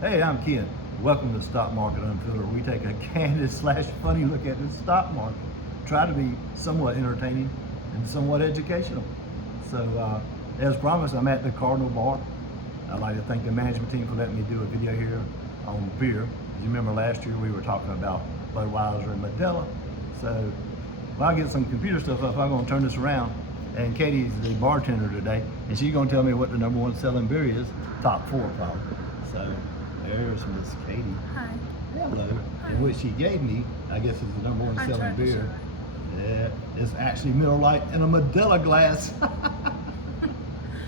Hey, I'm Ken. Welcome to Stock Market Unfiltered. We take a candid slash funny look at the stock market. Try to be somewhat entertaining and somewhat educational. So, as promised, I'm at the Cardinal Bar. I'd like to thank the management team for letting me do a video here on beer. As you remember last year, we were talking about Budweiser and Modelo. So, when I get some computer stuff up, I'm going to turn this around. And Katie's the bartender today, and she's going to tell me what the number one selling beer is. Top four, probably. So, there's Miss Katie. Hi. Hello. Hi. And what she gave me, I guess, is the number one I selling tried to show beer. her. Yeah, it's actually Miller Lite in a Modelo glass.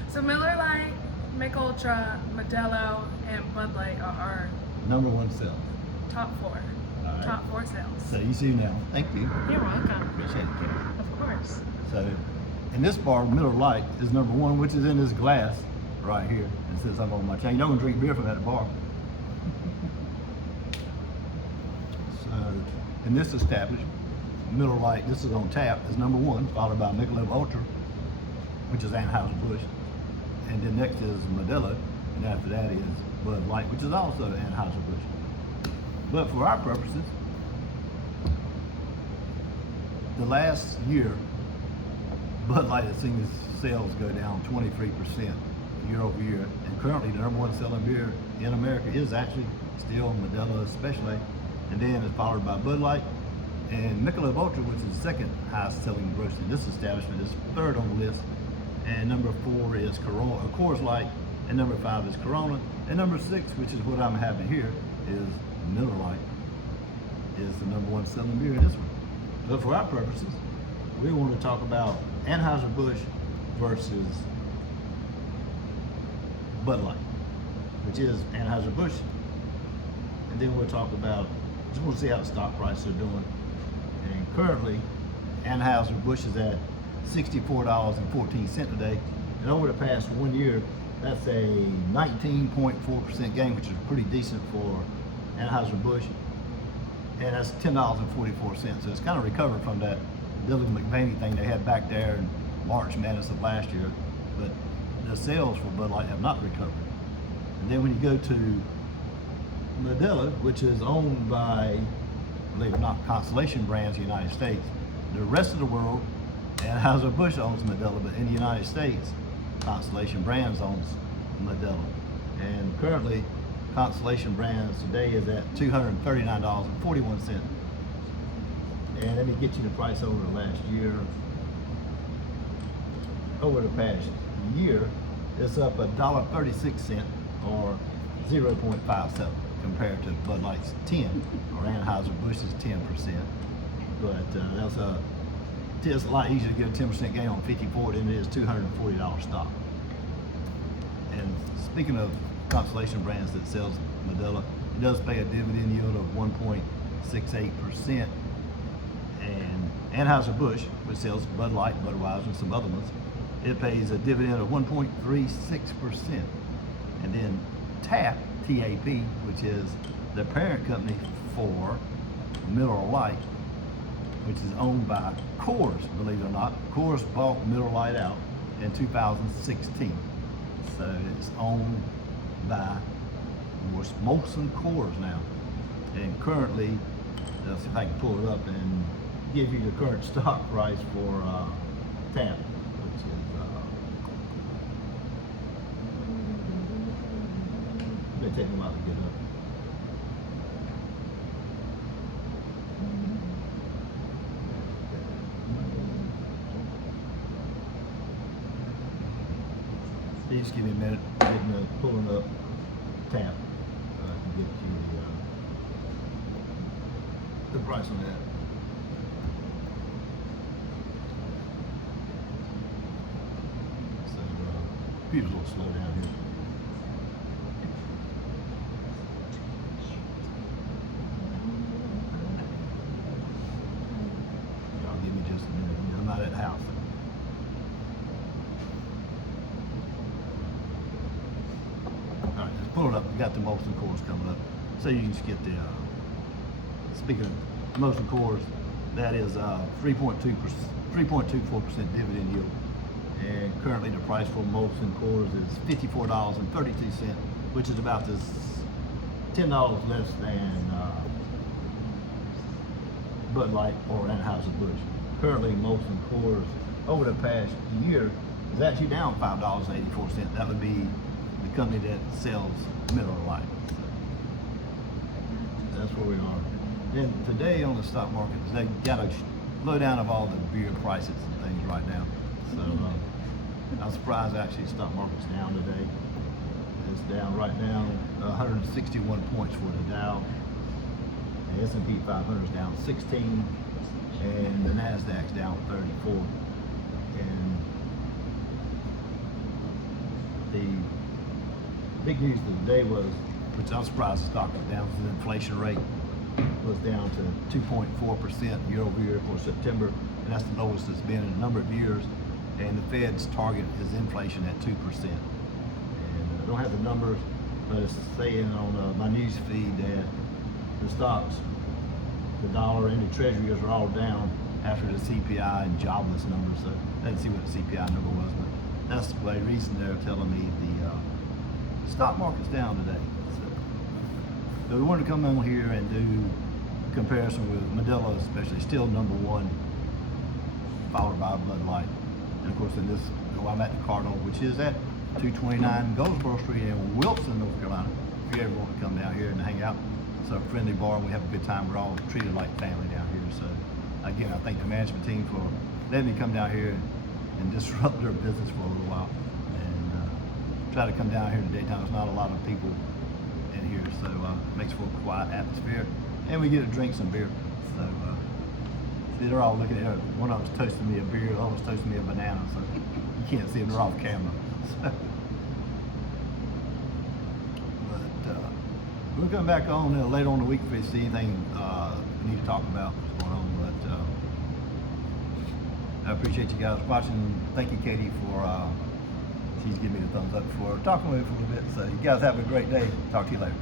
So Miller Lite, Mick Ultra, Modelo, and Bud Light are our Number one selling. top four. All right. Top four sales. So you see now. Thank you. You're welcome. Appreciate it, Katie. Of course. So, in this bar, Miller Lite is number one, which is in this glass right here. It says I'm on my chain. You don't drink beer from that bar. So, in this establishment, Miller Lite, this is on tap, is number one, followed by Michelob Ultra, which is Anheuser-Busch. And then next is Modelo, and after that is Bud Light, which is also Anheuser-Busch. But for our purposes, the last year, Bud Light has seen its sales go down 23% year over year, and currently the number one selling beer in America is actually still Modelo especially, and then it's followed by Bud Light and Michelob Ultra, which is the second highest selling grocery. This establishment is third on the list, and number four is Corona, Coors Light, and number five is Corona, and number six, which is what I'm having here, is Miller Lite, is the number one selling beer in this one. But for our purposes, we want to talk about Anheuser-Busch versus Bud Light, which is Anheuser-Busch. And then we'll talk about, just want to see how the stock prices are doing. And currently, Anheuser-Busch is at $64.14 today. And over the past 1 year, that's a 19.4% gain, which is pretty decent for Anheuser-Busch. And that's $10.44. So it's kind of recovered from that Dylan McVaney thing they had back there in March Madness of last year. But the sales for Bud Light have not recovered. And then when you go to Modelo, which is owned by, believe it or not, Constellation Brands in the United States. The rest of the world, Anheuser-Busch owns Modelo, but in the United States, Constellation Brands owns Modelo. And currently, Constellation Brands today is at $239.41. And let me get you the price over the last year. Over the past year, it's up $1.36 or 0.57 compared to Bud Light's 10 or Anheuser-Busch's 10%. But it's a lot easier to get a 10% gain on 54 than it is $240 stock. And speaking of Constellation Brands that sells Modelo, it does pay a dividend yield of 1.68%. And Anheuser-Busch, which sells Bud Light, Budweiser, and some other ones, it pays a dividend of 1.36%. And then TAP, T-A-P, which is the parent company for Miller Lite, which is owned by Coors, believe it or not. Coors bought Miller Lite out in 2016. So it's owned by Molson Coors now. And currently, let's see if I can pull it up and give you the current stock price for TAP, which is it may take a while to get up. Just give me a minute. I'm pulling up TAP so I can get you the price on that. So, computer's a little slow down here. Y'all give me just a minute. I'm not at the house. All right, let's pull it up. We got the Molson Coors coming up. So you can just get the, speaking of Molson Coors, that is 3.24% dividend yield. And currently the price for Molson Coors is $54.32, which is about this $10 less than Bud Light or Anheuser-Busch. Currently, Molson Coors over the past year is actually down $5.84. That would be the company that sells Miller Lite. So that's where we are. Then today on the stock market, they got a lowdown of all the beer prices and things right now. So I'm surprised actually the stock market's down today. It's down right now 161 points for the Dow. The S&P 500 is down 16, and the Nasdaq's down 34. And the big news of the day was, which I'm surprised the stock was down, was the inflation rate was down to 2.4% year over year for September, and that's the lowest it's been in a number of years. And the Fed's target is inflation at 2%. And I don't have the numbers, but it's saying on my news feed that the stocks, the dollar, and the treasuries are all down after the CPI and jobless numbers. So I didn't see what the CPI number was, but that's the reason they're telling me the stock market's down today. So we wanted to come on here and do a comparison with Modelo, especially, still number one, followed by Bud Light. And of course, in this, I'm at the Cardinal, which is at 229 Goldsboro Street in Wilson, North Carolina. If you ever want to come down here and hang out, it's a friendly bar and we have a good time. We're all treated like family down here. So again, I thank the management team for letting me come down here and disrupt their business for a little while. And try to come down here in the daytime. There's not a lot of people in here, so it makes for a quiet atmosphere. And we get to drink some beer. So see, they're all looking at it. One of them's toasting me a beer, the other one's toasting me a banana. So you can't see them, they're off camera. So, we'll come back on later on in the week if we see anything we need to talk about what's going on. But I appreciate you guys watching. Thank you, Katie, for she's giving me the thumbs up for talking with me for a little bit. So you guys have a great day. Talk to you later.